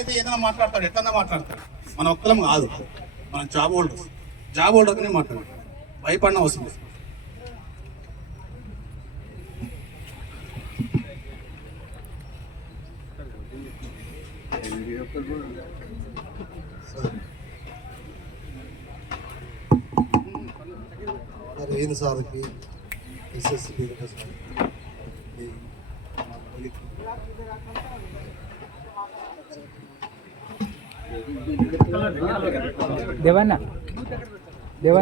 అయితే ఏదైనా మాట్లాడతాడు, ఎట్లన్నా మాట్లాడతాడు. మన ఒక్కలం కాదు, మనం జాబ్ హోల్డర్నే మాట్లాడతాడు. భయపడిన అవసరం లేదు. ఏం సార్కి ఎస్ఎస్సి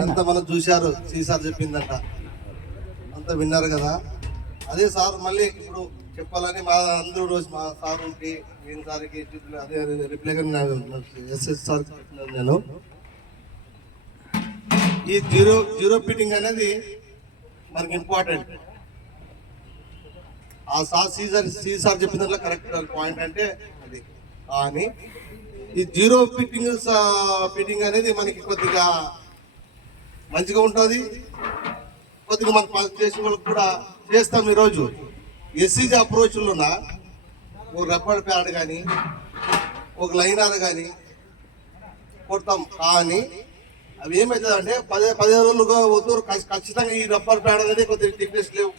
అంతా మనం చూశారు. సార్ చెప్పిందంట అంతా విన్నారు కదా. అదే సార్ మళ్ళీ ఇప్పుడు చెప్పాలని మా అందరూ రోజు మా సార్కి ఏం సార్కి అదే రిప్లైగా ఎస్ఎస్ సార్ చెప్తున్నాను నేను. ఈ జీరో ఫిట్టింగ్ అనేది మనకి ఇంపార్టెంట్. ఆ సార్ సార్ చెప్పిన దాంట్లో కరెక్ట్ పాయింట్ అంటే అది. కానీ ఈ జీరో ఫిట్టింగ్ అనేది మనకి కొద్దిగా మంచిగా ఉంటుంది. కొద్దిగా మనం పని చేసే వాళ్ళకి కూడా చేస్తాం. ఈరోజు ఎస్సీజీ అప్రోచ్లోన ఒక రబ్బర్ ప్యాడ్ కానీ ఒక లైనర్ కానీ కొడతాం. కానీ అవి ఏమవుతుంది అంటే 15 రోజులుగా వద్దరు ఖచ్చితంగా ఈ రబ్బర్ ప్యాడ్ అనేది కొద్దిగా థిక్నెస్ లేవు.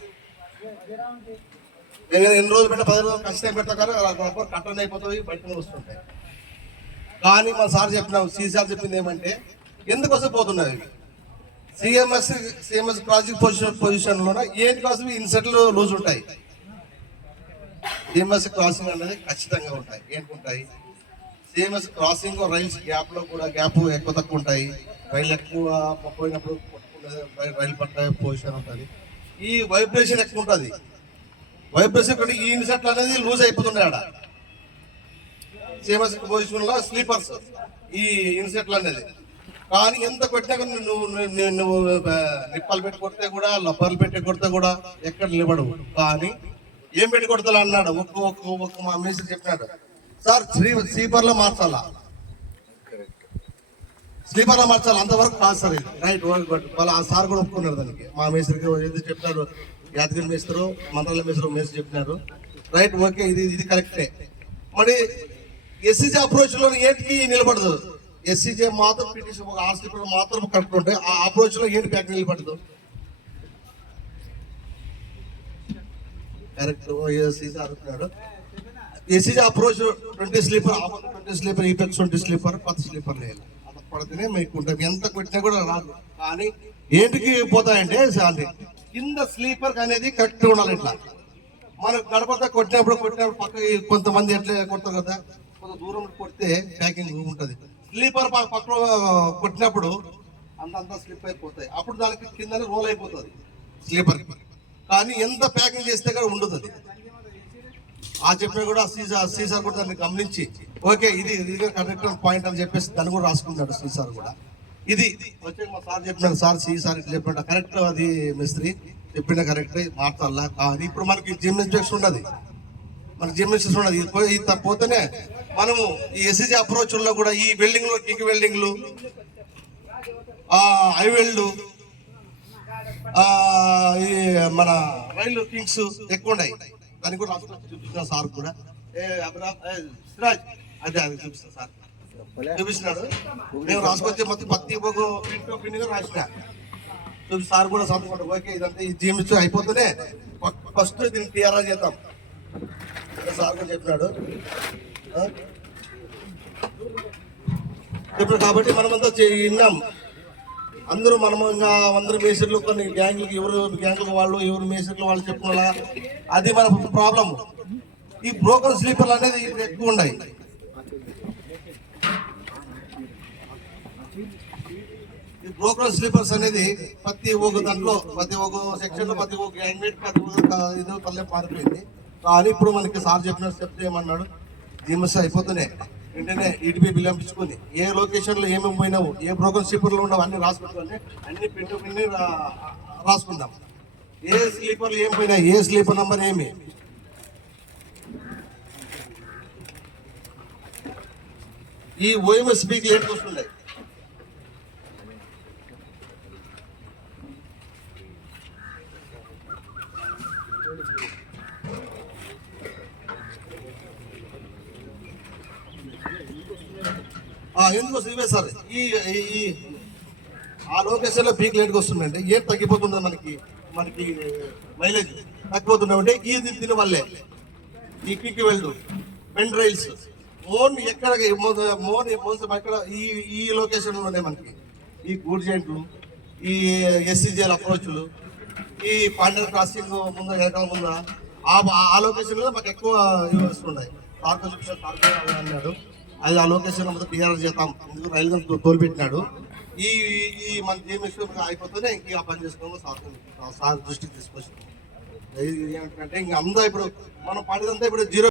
ఎన్ని రోజులు పెట్టా 10 రోజులు ఖచ్చితంగా పెడతా కానీ రబ్బర్ కట్టన్ అయిపోతాయి, బయటకు వస్తుంటాయి. కానీ మన సార్ చెప్పినాం, సార్ చెప్పింది ఏమంటే ఎందుకోసం పోతున్నాయి సిఎంఎస్ ప్రాజెక్ట్ పొజిషన్లోన ఏంటి కోసం ఇన్సెట్లు లూజ్ ఉంటాయి. సిఎంఎస్ క్రాసింగ్ అనేది ఖచ్చితంగా ఉంటాయి. ఏంటుకుంటాయి సిఎంఎస్ క్రాసింగ్ రైల్స్ గ్యాప్లో కూడా గ్యాప్ ఎక్కువ తక్కువ ఉంటాయి. రైలు ఎక్కువ పోయినప్పుడు రైలు పట్ట పొజిషన్ ఉంటుంది. ఈ వైబ్రేషన్ ఎక్కువ ఉంటుంది. వైబ్రేషన్ కూడా ఈ ఇన్సెట్లు అనేది లూజ్ అయిపోతుండే ఆడ సిఎంఎస్ పొజిషన్లో స్లీపర్స్ ఈ ఇన్సెట్లు అనేది. కానీ ఎంత కొట్టినా నువ్వు నిప్పలు పెట్టి కొడితే కూడా లబ్బర్లు పెట్టి కొడితే కూడా ఎక్కడ నిలబడవు. కానీ ఏం పెట్టి కొడతా అన్నాడు ఒక్క మా మినిస్టర్ చెప్పినాడు, సార్ స్లీపర్లో మార్చాలా, స్లీపర్లో మార్చాలి. అంతవరకు కాదు సార్ ఇది రైట్. వాళ్ళ ఆ సార్ కూడా ఒప్పుకున్నారు దానికి. మా మేస్త్రికి ఏదో చెప్పినారు, యాదగిరి మేస్త్రు మంత్రాల మేస్త్రి చెప్పినారు. రైట్, ఓకే, ఇది కరెక్టే. మరి ఎస్సీజీ అప్రోచ్లో ఏంటికి నిలబడదు. ఎస్సీజీ మాత్రం పిటిషన్ ఒక ఆర్ స్లీపర్ మాత్రం కరెక్ట్ ఉంటాయి. ఆ అప్రోచ్లో ఏంటి ప్యాక్ నిలబడదు. కరెక్ట్ సార్ అంటున్నాడు. ఎస్సీజీ అప్రోచ్ 20 స్లీపర్ ఈపెక్స్ 20 స్లీపర్ 10 స్లీపర్ లేదు పడితేనే మీకు ఉంటాయి. ఎంత కొట్టినా కూడా రాదు. కానీ ఏంటికి పోతాయంటే కింద స్లీపర్ అనేది కరెక్ట్ ఉండాలి. ఇట్లా మనకు గడపత కొట్టినప్పుడు పక్క కొంతమంది ఎట్లా కొడతారు కదా, కొంత దూరం కొడితే ప్యాకింగ్ ఉంటుంది. స్లీపర్ పక్కన కొట్టినప్పుడు అంత స్లిప్ అయిపోతాయి. అప్పుడు దానికి కింద రోల్ అయిపోతుంది స్లీపర్. కానీ ఎంత ప్యాకింగ్ చేస్తే కూడా ఉండదు అది. ఆ చెప్పిన కూడా సీసార్ కూడా దాన్ని గమనించి ఓకే ఇది కరెక్ట్ పాయింట్ అని చెప్పేసి దాన్ని కూడా రాసుకున్నాడు సీసార్ కూడా. ఇది వచ్చే మా సార్ చెప్పినాడు, సార్ సీసార్ చెప్పిన కరెక్ట్, అది మిస్త్రీ చెప్పిన కరెక్ట్ మార్చాలా. కానీ ఇప్పుడు మనకి జిమ్ ఇన్స్పెక్షన్ ఉండదు, మనకి జిమ్ ఇన్స్పెక్షన్ ఉండదు. ఇది పోతేనే మనము ఈ ఎస్సీజీ అప్రోచ్లో కూడా ఈ వెల్డింగ్లు కింగ్ వెల్డింగ్లు ఐ వెల్డ్ ఈ మన రైలు కింగ్స్ ఎక్కువ ఉన్నాయి. దాన్ని కూడా రాసుకొని చూపిస్తున్నా సార్ కూడా. సిరాజ్ అదే అది చూపిస్తా సార్ చూపిస్తున్నాడు. మేము రాసుకొచ్చే మొత్తం పత్తి పిండిగా రాసిన చూపి సార్ కూడా సంతకుంటాడు. ఓకే ఇదంతా ఈ జీమిచ్చు అయిపోతేనే ఫస్ట్ దీన్ని టీఆర్ఆర్ చేద్దాం సార్ కూడా చెప్పినాడు. చెప్పాడు కాబట్టి మనమంతా విన్నాం. అందరూ మనము ఇంకా అందరు మేసర్లు కొన్ని గ్యాంగ్లకి ఎవరు గ్యాంగ్లకు వాళ్ళు ఎవరు మేసర్లు వాళ్ళు చెప్పుకోవాలా, అది మన ప్రాబ్లం. ఈ బ్రోకర్ స్లీపర్లు అనేది ఎక్కువ ఉన్నాయి. ఈ బ్రోకర్ స్లీపర్స్ అనేది ప్రతి ఒక్క దాంట్లో ప్రతి ఒక్క సెక్షన్ లో ప్రతి ఒక్క గ్యాంగ్ మేట్ ప్రతి ఇదో తల్లే మారిపోయింది. కానీ ఇప్పుడు మనకి సార్ చెప్తే ఏమన్నాడు, జీమస్ అయిపోతున్నాయి వెంటనే ఈటీపీ బిల్ పంపించుకొని ఏ లొకేషన్లో ఏమేమి పోయినావు, ఏ బ్రోకర్ స్లీపర్లు ఉన్నావు అన్ని రాసుకుంటాం. అన్ని పిండి రాసుకుందాం. ఏ స్లీపర్లు ఏం పోయినాయి, ఏ స్లీపర్ నంబర్ ఏమి. ఈ ఓఎంఎస్బీకి లేట్ వస్తుండే. ఎందుకోసం ఇవే సార్ ఈ ఈ ఆ లొకేషన్ లో పీక్ లేట్గా వస్తుందంటే ఏం తగ్గిపోతుంది మనకి మనకి మైలేజ్ తగ్గిపోతున్నామంటే దీని వల్లే ఈ పీక్ వెళ్తూ పెన్ రైల్స్ మోన్ ఎక్కడ మోన్ ఎక్కడ ఈ లొకేషన్ ఉన్నాయి మనకి ఈ గూడ్జెంట్లు ఈ ఎస్సీజీఎల్ అప్రోచ్లు ఈ పాండర్ క్రాసింగ్ ముందు వెనకాల ముందు ఆ లొకేషన్ లో మాకు ఎక్కువ వస్తున్నాయి అన్నాడు అది ఆ లొకేషన్ మొత్తం క్లియర్ చేద్దాం ఎందుకు రైలు తోలిపెట్టినాడు ఈ ఈ మన జీఎంఎస్ అయిపోతేనే ఇంక ఆ పని చేసుకోవడం సార్ దృష్టికి తీసుకొచ్చాము ఏమంటే ఇంకా అంతా ఇప్పుడు మనం పాడేదంతా ఇప్పుడు 0